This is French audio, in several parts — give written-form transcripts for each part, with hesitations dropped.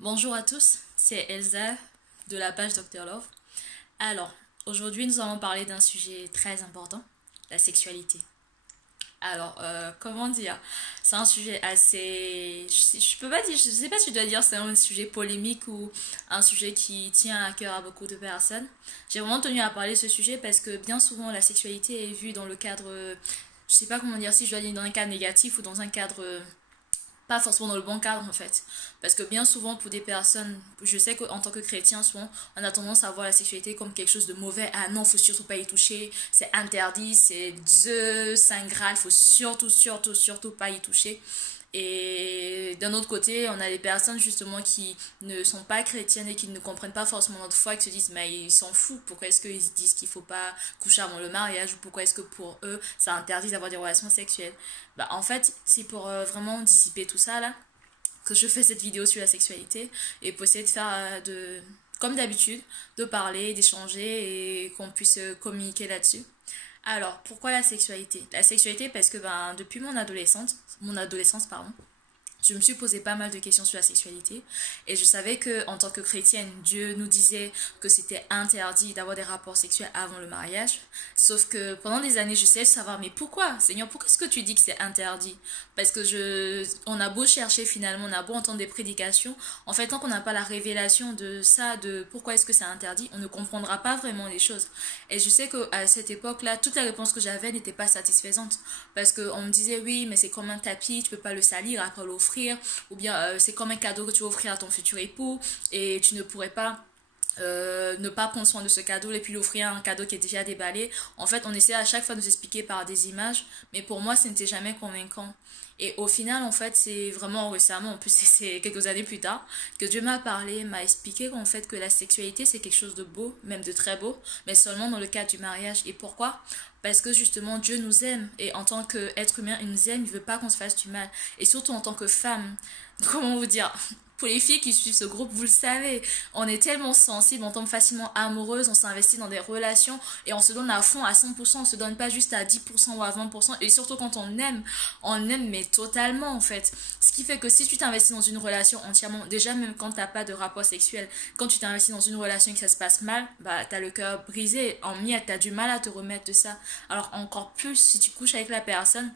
Bonjour à tous, c'est Elsa de la page Dr Love. Alors, aujourd'hui nous allons parler d'un sujet très important, la sexualité. Alors, comment dire? C'est un sujet assez... Je peux pas dire, je sais pas si je dois dire c'est un sujet polémique ou un sujet qui tient à cœur à beaucoup de personnes. J'ai vraiment tenu à parler de ce sujet parce que bien souvent la sexualité est vue dans le cadre... Je sais pas comment dire, si je dois dire dans un cadre négatif ou dans un cadre pas forcément dans le bon cadre en fait. Parce que bien souvent pour des personnes, je sais qu'en tant que chrétien, souvent on a tendance à voir la sexualité comme quelque chose de mauvais. Ah non, faut surtout pas y toucher, c'est interdit, c'est Dieu, Saint Graal, faut surtout pas y toucher. Et d'un autre côté, on a des personnes justement qui ne sont pas chrétiennes et qui ne comprennent pas forcément notre foi, qui se disent mais ils s'en foutent, pourquoi est-ce qu'ils disent qu'il faut pas coucher avant le mariage, ou pourquoi est-ce que pour eux ça interdit d'avoir des relations sexuelles. Bah en fait, c'est pour vraiment dissiper tout ça là que je fais cette vidéo sur la sexualité et pour essayer de faire comme d'habitude, de parler, d'échanger et qu'on puisse communiquer là-dessus. Alors, pourquoi la sexualité? La sexualité parce que depuis mon adolescence, pardon, je me suis posé pas mal de questions sur la sexualité et je savais que en tant que chrétienne, Dieu nous disait que c'était interdit d'avoir des rapports sexuels avant le mariage. Sauf que pendant des années, j'essayais de savoir mais pourquoi, Seigneur, pourquoi est-ce que tu dis que c'est interdit? Parce que on a beau chercher finalement, on a beau entendre des prédications, en fait tant qu'on n'a pas la révélation de ça, de pourquoi est-ce que c'est interdit, on ne comprendra pas vraiment les choses. Et je sais que à cette époque-là, toutes les réponses que j'avais n'étaient pas satisfaisantes parce qu'on me disait oui, mais c'est comme un tapis, tu peux pas le salir après l'offrir, ou bien c'est comme un cadeau que tu vas offrir à ton futur époux et tu ne pourrais pas ne pas prendre soin de ce cadeau et puis l'offrir un cadeau qui est déjà déballé. En fait, on essaie à chaque fois de nous expliquer par des images, mais pour moi, ce n'était jamais convaincant. Et au final, en fait, c'est vraiment récemment, en plus c'est quelques années plus tard, que Dieu m'a parlé, m'a expliqué qu'en fait que la sexualité c'est quelque chose de beau, même de très beau, mais seulement dans le cadre du mariage. Et pourquoi? Parce que justement Dieu nous aime et en tant qu'être humain il nous aime, il veut pas qu'on se fasse du mal. Et surtout en tant que femme, comment vous dire, pour les filles qui suivent ce groupe, vous le savez, on est tellement sensible, on tombe facilement amoureuse, on s'investit dans des relations et on se donne à fond à 100%, on se donne pas juste à 10% ou à 20%. Et surtout quand on aime mais totalement en fait. Ce qui fait que si tu t'investis dans une relation entièrement, déjà même quand t'as pas de rapport sexuel, quand tu t'investis dans une relation et que ça se passe mal, bah t'as le cœur brisé, en miettes, t'as du mal à te remettre de ça. Alors encore plus si tu couches avec la personne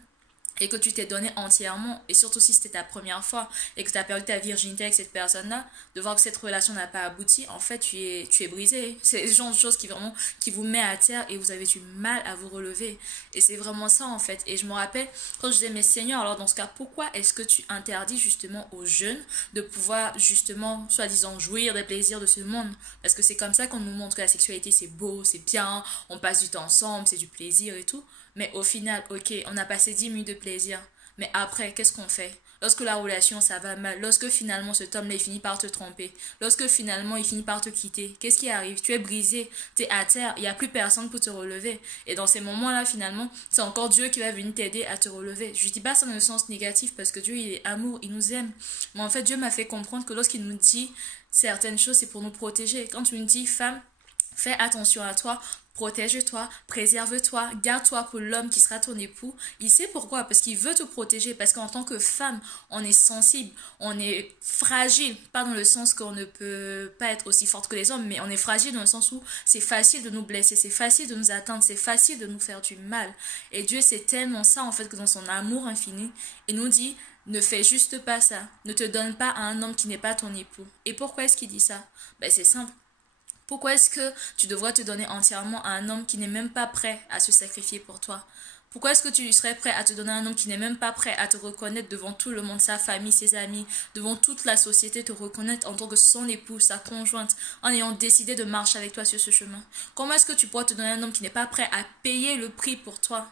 et que tu t'es donné entièrement, et surtout si c'était ta première fois et que tu as perdu ta virginité avec cette personne-là, de voir que cette relation n'a pas abouti, en fait, tu es brisé. C'est le genre de choses qui vraiment, qui vous met à terre et vous avez du mal à vous relever. Et c'est vraiment ça, en fait. Et je me rappelle, quand je disais, mais Seigneur, alors dans ce cas, pourquoi est-ce que tu interdis justement aux jeunes de pouvoir justement, soi-disant, jouir des plaisirs de ce monde? Parce que c'est comme ça qu'on nous montre que la sexualité, c'est beau, c'est bien, on passe du temps ensemble, c'est du plaisir et tout. Mais au final, ok, on a passé 10 minutes de plaisir. Mais après, qu'est-ce qu'on fait? Lorsque la relation, ça va mal, lorsque finalement cet homme-là, il finit par te tromper, lorsque finalement il finit par te quitter, qu'est-ce qui arrive? Tu es brisé, tu es à terre, il n'y a plus personne pour te relever. Et dans ces moments-là, finalement, c'est encore Dieu qui va venir t'aider à te relever. Je ne dis pas ça dans le sens négatif parce que Dieu, il est amour, il nous aime. Mais en fait, Dieu m'a fait comprendre que lorsqu'il nous dit certaines choses, c'est pour nous protéger. Quand tu me dis, femme, fais attention à toi, protège-toi, préserve-toi, garde-toi pour l'homme qui sera ton époux. Il sait pourquoi, parce qu'il veut te protéger, parce qu'en tant que femme, on est sensible, on est fragile, pas dans le sens qu'on ne peut pas être aussi forte que les hommes, mais on est fragile dans le sens où c'est facile de nous blesser, c'est facile de nous atteindre, c'est facile de nous faire du mal. Et Dieu c'est tellement ça en fait que dans son amour infini, il nous dit ne fais juste pas ça, ne te donne pas à un homme qui n'est pas ton époux. Et pourquoi est-ce qu'il dit ça? Ben c'est simple. Pourquoi est-ce que tu devrais te donner entièrement à un homme qui n'est même pas prêt à se sacrifier pour toi? Pourquoi est-ce que tu serais prêt à te donner à un homme qui n'est même pas prêt à te reconnaître devant tout le monde, sa famille, ses amis, devant toute la société, te reconnaître en tant que son époux, sa conjointe, en ayant décidé de marcher avec toi sur ce chemin? Comment est-ce que tu pourrais te donner à un homme qui n'est pas prêt à payer le prix pour toi?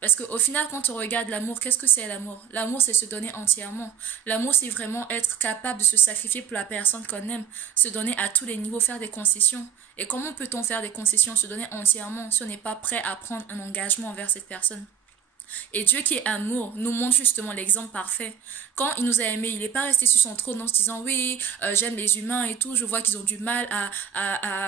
Parce qu'au final, quand on regarde l'amour, qu'est-ce que c'est l'amour? L'amour, c'est se donner entièrement. L'amour, c'est vraiment être capable de se sacrifier pour la personne qu'on aime, se donner à tous les niveaux, faire des concessions. Et comment peut-on faire des concessions, se donner entièrement si on n'est pas prêt à prendre un engagement envers cette personne? Et Dieu qui est amour nous montre justement l'exemple parfait. Quand il nous a aimés, il n'est pas resté sur son trône en se disant oui, j'aime les humains et tout, je vois qu'ils ont du mal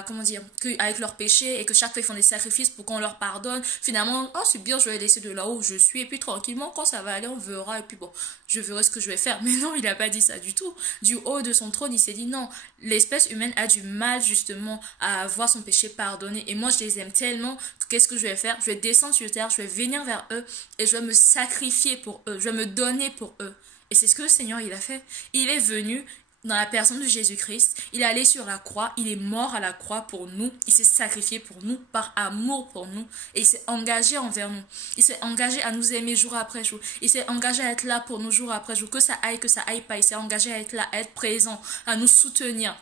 comment dire, avec leurs péchés et que chaque fois ils font des sacrifices pour qu'on leur pardonne. Finalement, oh c'est bien, je vais laisser de là où je suis et puis tranquillement quand ça va aller on verra et puis bon, je verrai ce que je vais faire. Mais non, il n'a pas dit ça du tout. Du haut de son trône, il s'est dit non, l'espèce humaine a du mal justement à avoir son péché pardonné et moi je les aime tellement que qu'est-ce que je vais faire? Je vais descendre sur terre, je vais venir vers eux et je vais me sacrifier pour eux, je vais me donner pour eux. Et c'est ce que le Seigneur il a fait. Il est venu dans la personne de Jésus-Christ, il est allé sur la croix, il est mort à la croix pour nous, il s'est sacrifié pour nous, par amour pour nous, et il s'est engagé envers nous, il s'est engagé à nous aimer jour après jour, il s'est engagé à être là pour nous jour après jour, que ça aille pas, il s'est engagé à être là, à être présent, à nous soutenir,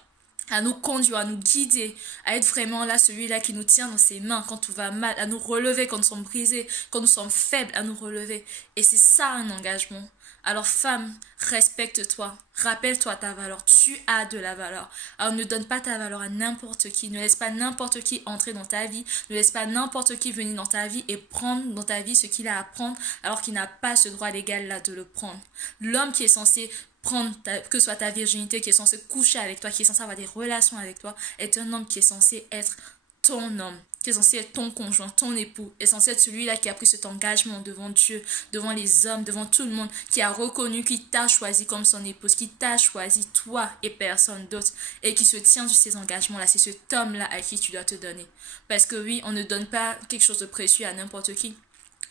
à nous conduire, à nous guider, à être vraiment là, celui-là qui nous tient dans ses mains quand tout va mal, à nous relever quand nous sommes brisés, quand nous sommes faibles, à nous relever. Et c'est ça un engagement. Alors femme, respecte-toi, rappelle-toi ta valeur, tu as de la valeur. Alors ne donne pas ta valeur à n'importe qui, ne laisse pas n'importe qui entrer dans ta vie, ne laisse pas n'importe qui venir dans ta vie et prendre dans ta vie ce qu'il a à prendre alors qu'il n'a pas ce droit légal là de le prendre. L'homme qui est censé prendre que ce soit ta virginité, qui est censé coucher avec toi, qui est censé avoir des relations avec toi, est un homme qui est censé être ton homme, qui est censé être ton conjoint, ton époux, est censé être celui-là qui a pris cet engagement devant Dieu, devant les hommes, devant tout le monde, qui a reconnu qu'il t'a choisi comme son épouse, qui t'a choisi toi et personne d'autre, et qui se tient sur ces engagements-là. C'est cet homme-là à qui tu dois te donner. Parce que oui, on ne donne pas quelque chose de précieux à n'importe qui.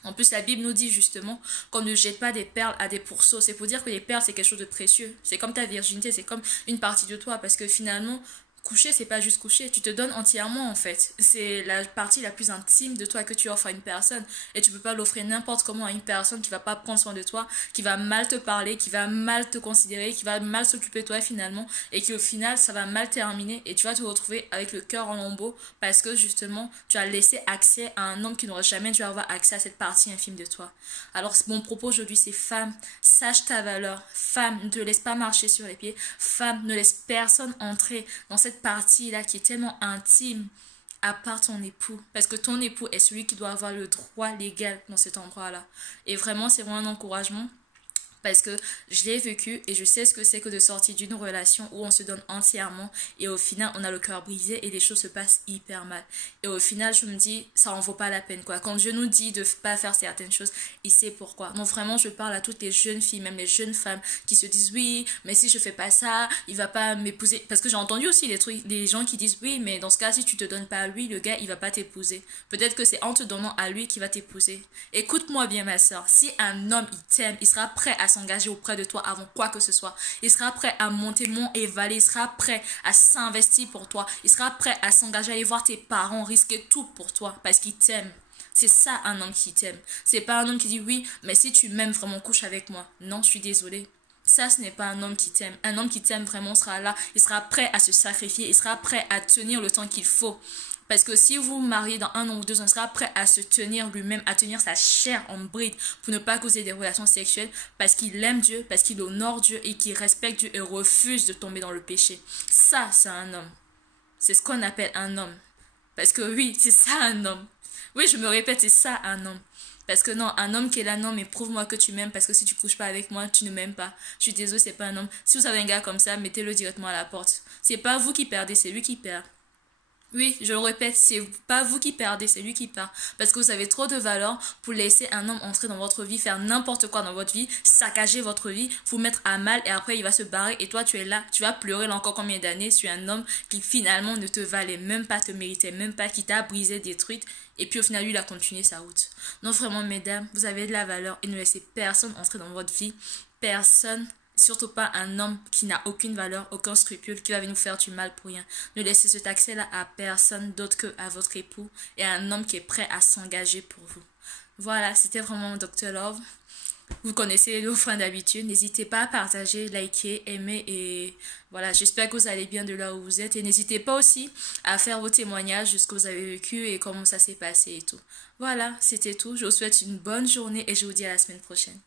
En plus, la Bible nous dit justement qu'on ne jette pas des perles à des pourceaux. C'est pour dire que les perles, c'est quelque chose de précieux. C'est comme ta virginité, c'est comme une partie de toi. Parce que finalement, coucher, c'est pas juste coucher. Tu te donnes entièrement, en fait. C'est la partie la plus intime de toi que tu offres à une personne. Et tu peux pas l'offrir n'importe comment à une personne qui va pas prendre soin de toi, qui va mal te parler, qui va mal te considérer, qui va mal s'occuper de toi finalement. Et qui au final, ça va mal terminer. Et tu vas te retrouver avec le cœur en lambeaux parce que justement, tu as laissé accès à un homme qui n'aurait jamais dû avoir accès à cette partie infime de toi. Alors, mon propos aujourd'hui, c'est femme, sache ta valeur. Femme, ne te laisse pas marcher sur les pieds. Femme, ne laisse personne entrer dans cette partie-là qui est tellement intime à part ton époux. Parce que ton époux est celui qui doit avoir le droit légal dans cet endroit-là. Et vraiment, c'est vraiment un encouragement. Parce que je l'ai vécu et je sais ce que c'est que de sortir d'une relation où on se donne entièrement et au final on a le cœur brisé et les choses se passent hyper mal. Et au final je me dis ça en vaut pas la peine quoi. Quand Dieu nous dit de pas faire certaines choses, il sait pourquoi. Donc vraiment je parle à toutes les jeunes filles, même les jeunes femmes qui se disent oui mais si je fais pas ça il va pas m'épouser. Parce que j'ai entendu aussi les gens qui disent oui mais dans ce cas si tu te donnes pas à lui le gars il va pas t'épouser. Peut-être que c'est en te donnant à lui qu'il va t'épouser. Écoute-moi bien ma soeur, si un homme il t'aime, il sera prêt à s'engager auprès de toi avant quoi que ce soit. Il sera prêt à monter mont et vallée. Il sera prêt à s'investir pour toi. Il sera prêt à s'engager à aller voir tes parents, risquer tout pour toi parce qu'il t'aime. C'est ça un homme qui t'aime. C'est pas un homme qui dit oui, mais si tu m'aimes vraiment, couche avec moi. Non, je suis désolée. Ça, ce n'est pas un homme qui t'aime. Un homme qui t'aime vraiment sera là. Il sera prêt à se sacrifier. Il sera prêt à tenir le temps qu'il faut. Parce que si vous vous mariez dans 1 an ou 2 ans, il sera prêt à se tenir lui-même, à tenir sa chair en bride pour ne pas causer des relations sexuelles parce qu'il aime Dieu, parce qu'il honore Dieu et qu'il respecte Dieu et refuse de tomber dans le péché. Ça, c'est un homme. C'est ce qu'on appelle un homme. Parce que oui, c'est ça un homme. Oui, je me répète, c'est ça un homme. Parce que non, un homme qui est là, non, mais prouve-moi que tu m'aimes parce que si tu couches pas avec moi, tu ne m'aimes pas. Je suis désolée, c'est pas un homme. Si vous avez un gars comme ça, mettez-le directement à la porte. C'est pas vous qui perdez, c'est lui qui perd. Oui, je le répète, c'est pas vous qui perdez, c'est lui qui perd. Parce que vous avez trop de valeur pour laisser un homme entrer dans votre vie, faire n'importe quoi dans votre vie, saccager votre vie, vous mettre à mal et après il va se barrer et toi tu es là, tu vas pleurer là encore combien d'années sur un homme qui finalement ne te valait même pas, te méritait même pas, qui t'a brisé, détruite et puis au final lui il a continué sa route. Non vraiment mesdames, vous avez de la valeur et ne laissez personne entrer dans votre vie, personne. Surtout pas un homme qui n'a aucune valeur, aucun scrupule, qui va venir vous faire du mal pour rien. Ne laissez cet accès-là à personne d'autre qu'à votre époux et à un homme qui est prêt à s'engager pour vous. Voilà, c'était vraiment Dr. Love. Vous connaissez le frein d'habitude. N'hésitez pas à partager, liker, aimer et voilà, j'espère que vous allez bien de là où vous êtes. Et n'hésitez pas aussi à faire vos témoignages de ce que vous avez vécu et comment ça s'est passé et tout. Voilà, c'était tout. Je vous souhaite une bonne journée et je vous dis à la semaine prochaine.